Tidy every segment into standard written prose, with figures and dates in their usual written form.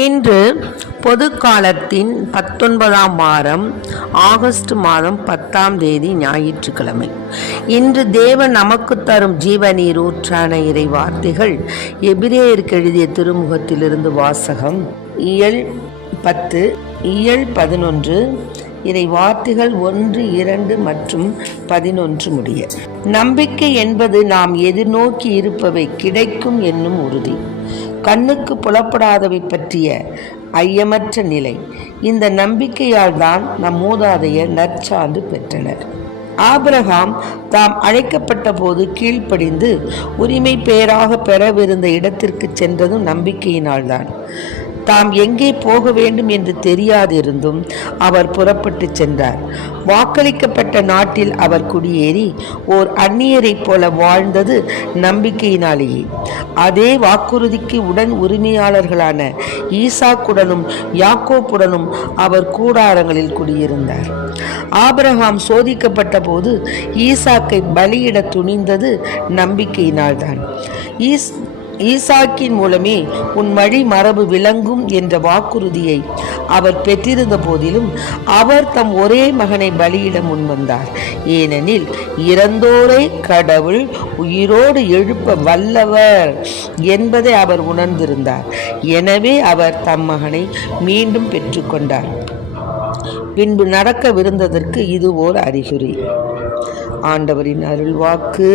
இன்று பொது காலத்தின் 19ஆம் வாரம் ஆகஸ்ட் மாதம் 10ஆம் தேதி ஞாயிற்றுக்கிழமை. இன்று தேவன் நமக்கு தரும் ஜீவநீர் ஊற்றான இறை வார்த்தைகள் எபிரேயருக்கு எழுதிய திருமுகத்திலிருந்து வாசகம். இயல் 10, இயல் 11, இறை வார்த்தைகள் 1, 2 மற்றும் 11 முடிய. நம்பிக்கை என்பது நாம் எதிர்நோக்கி இருப்பவை கிடைக்கும் என்னும் உறுதி, கண்ணுக்கு புலப்படாதவை பற்றிய ஐயமற்ற நிலை. இந்த நம்பிக்கையால் தான் நம் மூதாதையர் நற்சான்று பெற்றனர். ஆபிரகாம் தாம் அழைக்கப்பட்ட போது கீழ்ப்படிந்து உரிமை பேராக பெறவிருந்த இடத்திற்கு சென்றதும் நம்பிக்கையினால்தான். தாம் எங்கே போக வேண்டும் என்று தெரியாதிருந்தும் அவர் புறப்பட்டு சென்றார். வாக்களிக்கப்பட்ட நாட்டில் அவர் குடியேறி ஓர் அந்நியரைப் போல வாழ்ந்தது நம்பிக்கையினாலேயே. அதே வாக்குறுதிக்கு உடன் உரிமையாளர்களான ஈசாக்குடனும் யாக்கோப்புடனும் அவர் கூடாரங்களில் குடியிருந்தார். ஆபிரகாம் சோதிக்கப்பட்ட போது ஈசாக்கை பலியிட துணிந்தது நம்பிக்கையினால்தான். ஈசாக்கின் மூலமே உன் வழி மரபு விளங்கும் என்ற வாக்குறுதியை அவர் பெற்றிருந்த போதிலும் அவர் தம் ஒரே மகனை பலியிட முன்வந்தார். ஏனெனில் இறந்தோரை கடவுள் உயிரோடு எழுப்ப வல்லவர் என்பதை அவர் உணர்ந்திருந்தார். எனவே அவர் தம் மகனை மீண்டும் பெற்றுக்கொண்டார். பின்பு நடக்கவிருந்ததற்கு இது ஓர் அறிகுறி. ஆண்டவரின் அருள்வாக்கு.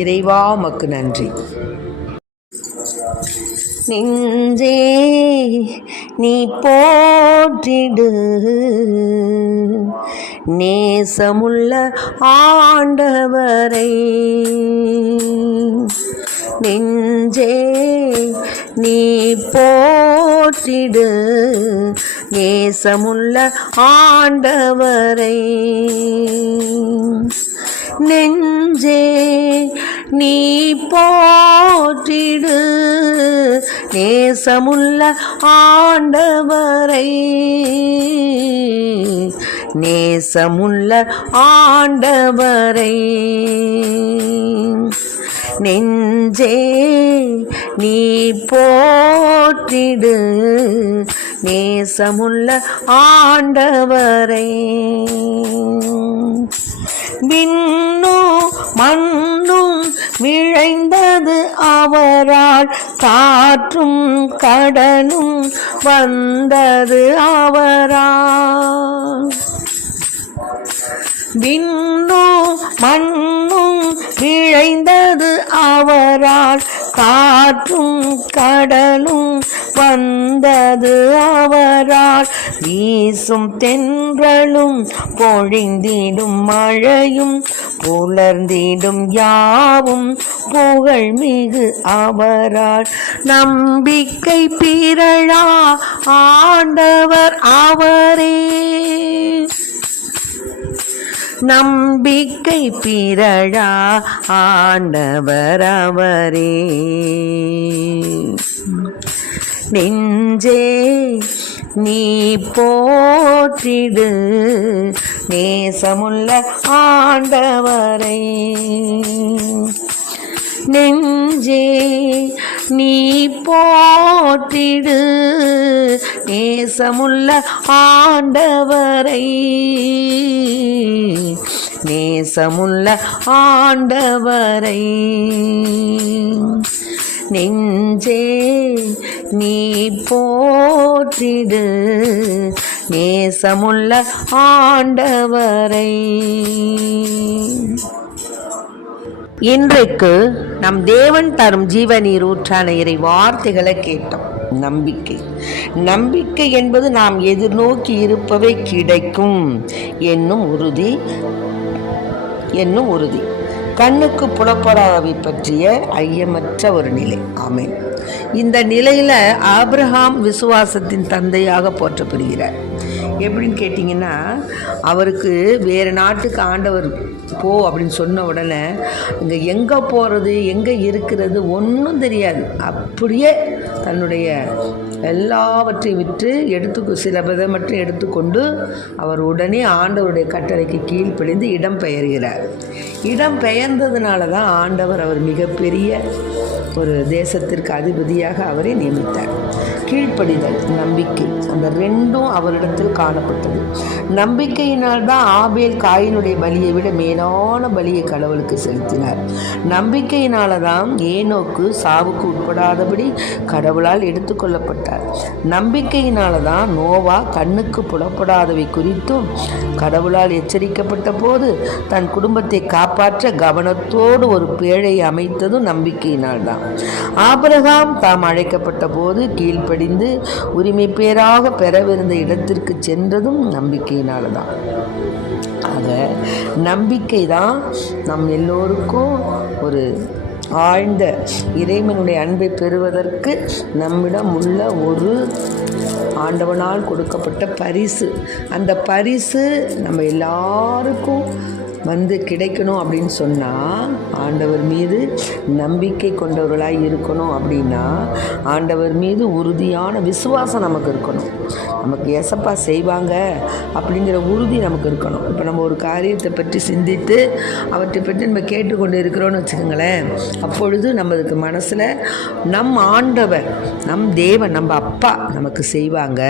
இறைவா உமக்கு நன்றி. நெஞ்சே நீ போற்றிடு நேசமுள்ள ஆண்டவரை. நெஞ்சே நீ போற்றிடு நேசமுள்ள ஆண்டவரை. நெஞ்சே நீ போற்றிடு நேசமுள்ள ஆண்டவரை. நேசமுள்ள ஆண்டவரை. நெஞ்சே நீ போற்றிடு நேசமுள்ள ஆண்டவரை. விண்ணும் மண்ணும் விழைந்தது அவரால், காற்றும் கடலும் வந்தது அவரால். விண்ணும் மண்ணும் விழைந்தது அவரால், காற்றும் கடலும் வந்தது அவரால். வீசும் தென்றலும் பொழிந்திடும் மழையும் புலர்ந்திடும் யாவும் புகழ்மிகு அவரால். நம்பிக்கை பிறழா ஆண்டவர் அவரே. நம்பிக்கை பிறழா ஆண்டவர் அவரே. நெஞ்சே நீ போற்றிடு நேசமுள்ள ஆண்டவரை. நெஞ்சே நீ போற்றிடு நேசமுள்ள ஆண்டவரை. நேசமுள்ள ஆண்டவரை. நெஞ்சே நீ போற்றிடு நேசமுள்ள ஆண்டவரை. இன்றைக்கு நம் தேவன் தரும் ஜீவநீர் ஊற்றான இறை வார்த்தைகளை கேட்டோம். நம்பிக்கை என்பது நாம் எதிர்நோக்கி இருப்பவை கிடைக்கும் என்னும் உறுதி, கண்ணுக்கு புலப்படாதவை பற்றிய ஐயமற்ற ஒரு நிலை. ஆமென். இந்த நிலையில் ஆபிரகாம் விசுவாசத்தின் தந்தையாக போற்றப்படுகிறார். எப்படின்னு கேட்டிங்கன்னா, அவருக்கு வேறு நாட்டுக்கு ஆண்டவர் போ அப்படின்னு சொன்ன உடனே இங்கே எங்கே போகிறது எங்கே இருக்கிறது ஒன்றும் தெரியாது. அப்படியே தன்னுடைய எல்லாவற்றையும் விற்று சில பதை மட்டும் எடுத்துக்கொண்டு அவர் உடனே ஆண்டவருடைய கட்டளைக்கு கீழ்ப்படிந்து இடம் பெயர்கிறார். இடம் பெயர்ந்ததுனால தான் ஆண்டவர் அவர் மிகப்பெரிய ஒரு தேசத்திற்கு அதிபதியாக அவரை நியமித்தார். கீழ்ப்படிதல், நம்பிக்கை, அந்த ரெண்டும் அவரிடத்தில் காணப்பட்டது. நம்பிக்கையினால் தான் ஆபேல் காயினுடைய பலியை விட மேலான பலியை கடவுளுக்கு செலுத்தினார். நம்பிக்கையினால தான் ஏனோக்கு சாவுக்கு உட்படாதபடி கடவுளால் எடுத்துக்கொள்ளப்பட்டார். நம்பிக்கையினால தான் நோவா கண்ணுக்கு புலப்படாதவை குறித்தும் கடவுளால் எச்சரிக்கப்பட்ட போது தன் குடும்பத்தை காப்பாற்ற கவனத்தோடு ஒரு பேழை அமைத்ததும் நம்பிக்கையினால் தான். ஆபிரகாம் தாம் அழைக்கப்பட்ட போது கீழ்ப்படிந்து உரிமை பேராக பெறவிருந்த இடத்திற்கு சென்றதும் நம்பிக்கையினால தான். ஆக நம்பிக்கை தான் நம் எல்லோருக்கும் ஒரு ஆழ்ந்த இறைவனுடைய அன்பை பெறுவதற்கு நம்மிடம் உள்ள ஒரு ஆண்டவனால் கொடுக்கப்பட்ட பரிசு. அந்த பரிசு நம்ம எல்லாருக்கும் கிடைக்கணும் அப்படின்னு சொன்னால் ஆண்டவர் மீது நம்பிக்கை கொண்டவர்களாக இருக்கணும். அப்படின்னா ஆண்டவர் மீது உறுதியான விசுவாசம் நமக்கு இருக்கணும். நமக்கு ஏசப்பா செய்வாங்க அப்படிங்கிற உறுதி நமக்கு இருக்கணும். இப்போ நம்ம ஒரு காரியத்தை பற்றி சிந்தித்து அவற்றை பற்றி நம்ம கேட்டுக்கொண்டு இருக்கிறோன்னு வச்சுக்கோங்களேன். அப்பொழுது நம்மளுக்கு மனசில் நம் ஆண்டவர், நம் தேவன், நம்ம அப்பா நமக்கு செய்வாங்க,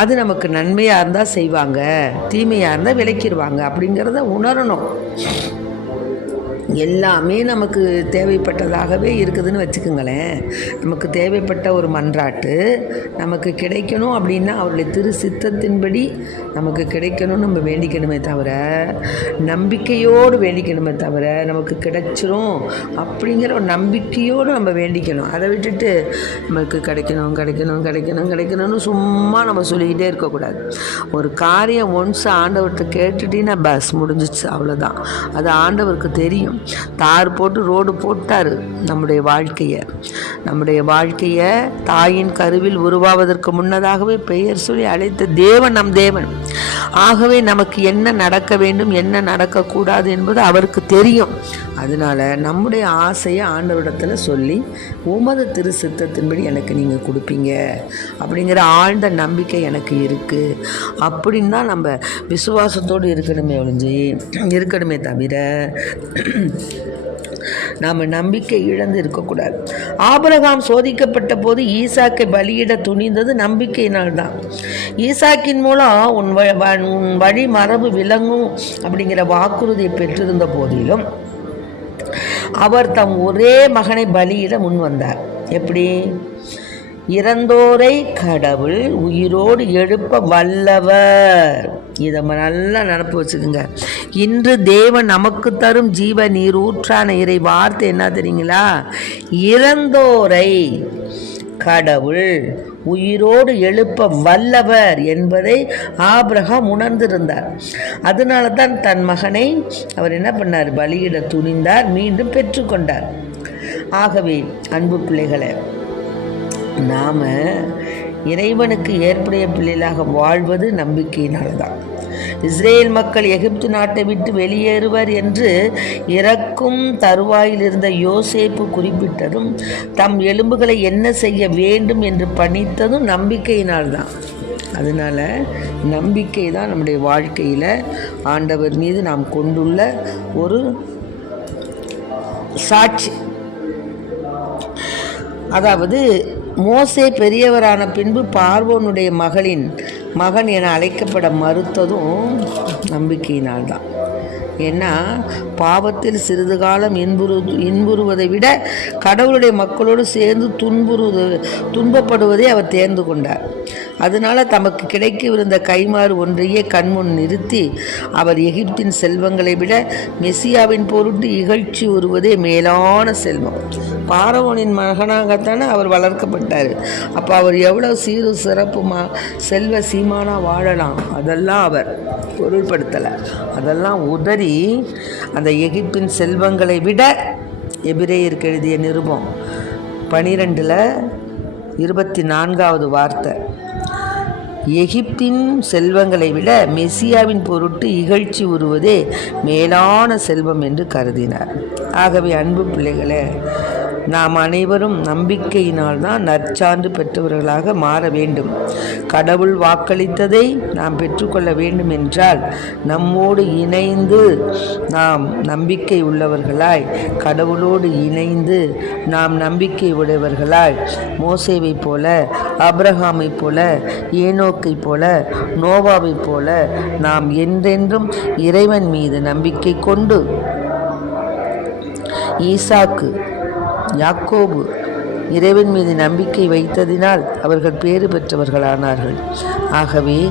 அது நமக்கு நன்மையாக இருந்தால் செய்வாங்க, தீமையாக இருந்தால் விலக்கிடுவாங்க அப்படிங்கிறத உணரணும். எல்லாமே நமக்கு தேவைப்பட்டதாகவே இருக்குதுன்னு வச்சுக்கோங்களேன். நமக்கு தேவைப்பட்ட ஒரு மன்றாட்டு நமக்கு கிடைக்கணும் அப்படின்னா அவருடைய திரு சித்தத்தின்படி நமக்கு கிடைக்கணும்னு நம்ம வேண்டிக்கணுமே தவிர, நம்பிக்கையோடு வேண்டிக்கணுமே தவிர, நமக்கு கிடைச்சிரும் அப்படிங்கிற ஒரு நம்பிக்கையோடு நம்ம வேண்டிக்கணும். அதை விட்டுட்டு நமக்கு கிடைக்கணும் கிடைக்கணும் கிடைக்கணும் கிடைக்கணும்னு சும்மா நம்ம சொல்லிக்கிட்டே இருக்கக்கூடாது. ஒரு காரியம் ஒன்ஸ் ஆண்டவர்கிட்ட கேட்டுட்டீங்கன்னா பஸ் முடிஞ்சிச்சு, அவ்வளோதான். அது ஆண்டவருக்கு தெரியும். தார் போட்டு ரோடு போட்டார் நம்முடைய வாழ்க்கையை தாயின் கருவில் உருவாவதற்கு முன்னதாகவே பெயர் சொல்லி அழைத்த தேவன் நம் தேவன். ஆகவே நமக்கு என்ன நடக்க வேண்டும், என்ன நடக்கக்கூடாது என்பது அவருக்கு தெரியும். அதனால நம்முடைய ஆசையை ஆண்டவரிடத்தில் சொல்லி உமது திரு சித்தத்தின்படி எனக்கு நீங்கள் கொடுப்பீங்க அப்படிங்கிற ஆழ்ந்த நம்பிக்கை எனக்கு இருக்குது அப்படின்னு தான் நம்ம விசுவாசத்தோடு இருக்கணுமே தவிர நாம் நம்பிக்கை இழந்து இருக்கக்கூடாது. ஆபிரகாம் சோதிக்கப்பட்ட போது ஈசாக்கை பலியிட துணிந்தது நம்பிக்கையினால்தான். ஈசாக்கின் மூலம் உன் வழி மரபு விளங்கும் அப்படிங்கிற வாக்குறுதியை பெற்றிருந்த போதிலும் அவர் தம் ஒரே மகனை பலியிட முன் வந்தார். எப்படி? இறந்தோரை கடவுள் உயிரோடு எழுப்ப வல்லவர். இதை நல்லா நினப்பு வச்சுக்கோங்க. இன்று தேவன் நமக்கு தரும் ஜீவ நீர் ஊற்றான இறை வார்த்தை என்ன தெரியுங்களா? இறந்தோரை கடவுள் உயிரோடு எழுப்ப வல்லவர் என்பதை ஆபிரகாம் உணர்ந்திருந்தார். அதனால தான் தன் மகனை அவர் என்ன பண்ணார்? பலியிட துணிந்தார், மீண்டும் பெற்றுக்கொண்டார். ஆகவே அன்பு பிள்ளைகளை, நாம் இறைவனுக்கு ஏற்புடைய பிள்ளைகளாக வாழ்வது நம்பிக்கையினால்தான். இஸ்ரேல் மக்கள் எகிப்து நாட்டை விட்டு வெளியேறுவர் என்று இறக்கும் தருவாயில் இருந்த யோசேப்பு குறிப்பிட்டதும் தம் எலும்புகளை என்ன செய்ய வேண்டும் என்று பணித்ததும் நம்பிக்கையினால்தான். அதனால் நம்பிக்கை தான் நம்முடைய வாழ்க்கையில் ஆண்டவர் மீது நாம் கொண்டுள்ள ஒரு சாட்சி. அதாவது மோசே பெரியவரான பின்பு பார்வோனுடைய மகன் என அழைக்கப்பட மறுத்ததும் நம்பிக்கையினால்தான். ஏன்னா பாவத்தில் சிறிது காலம் இன்புறுவதை விட கடவுளுடைய மக்களோடு சேர்ந்து துன்பப்படுவதை அவர் தேர்ந்து கொண்டார். அதனால தமக்கு கிடைக்கவிருந்த கைமாறு ஒன்றையே கண்முன் நிறுத்தி அவர் எகிப்தின் செல்வங்களை விட மெசியாவின் பொருட்டு இகழ்ச்சி உறுவதே மேலான செல்வம். பார்வோனின் மகனாகத்தானே அவர் வளர்க்கப்பட்டார். அப்போ அவர் எவ்வளோ சீரு சிறப்புமா செல்வ சீமானாக வாழலாம் அதெல்லாம் அவர் பொருள்படுத்தலை. அதெல்லாம் உதறி அந்த எகிப்தின் செல்வங்களை விட, எபிரேயருக்கு எழுதிய நிருபம் 12:24 வார்த்தை, எகிப்தின் செல்வங்களை விட மெசியாவின் பொருட்டு இகழ்ச்சி உறுவதே மேலான செல்வம் என்று கருதினார். ஆகவே அன்பு பிள்ளைகளே, நாம் அனைவரும் நம்பிக்கையினால் தான் நற்சான்று பெற்றவர்களாக மாற வேண்டும். கடவுள் வாக்களித்ததை நாம் பெற்றுக்கொள்ள வேண்டும் என்றால் நம்மோடு இணைந்து நாம் நம்பிக்கை உள்ளவர்களாய், கடவுளோடு இணைந்து நாம் நம்பிக்கை உடையவர்களாய், மோசேவை போல, ஆபிரகாமை போல, ஏனோக்கை போல, நோவாவை போல நாம் என்றென்றும் இறைவன் மீது நம்பிக்கை கொண்டு, ஈசாக்கு, யாக்கோபு இறைவன் மீது நம்பிக்கை வைத்ததினால் அவர்கள் பேறு பெற்றவர்களானார்கள். ஆகவே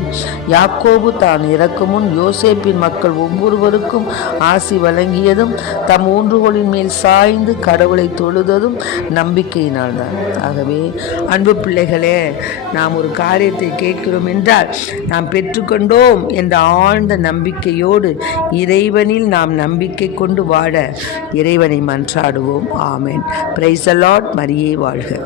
யாக்கோபு தான் இறக்கும் முன் யோசேப்பின் மக்கள் ஒவ்வொருவருக்கும் ஆசி வழங்கியதும் தம் ஊன்றுகோலின் மேல் சாய்ந்து கடவுளை தொழுததும் நம்பிக்கையினால்தான். ஆகவே அன்பு பிள்ளைகளே, நாம் ஒரு காரியத்தை கேட்கிறோம் என்றால் நாம் பெற்றுக்கொண்டோம் என்ற ஆழ்ந்த நம்பிக்கையோடு இறைவனில் நாம் நம்பிக்கை கொண்டு வாழ இறைவனை மன்றாடுவோம். ஆமென். Praise the Lord. மரியே வாழ்க.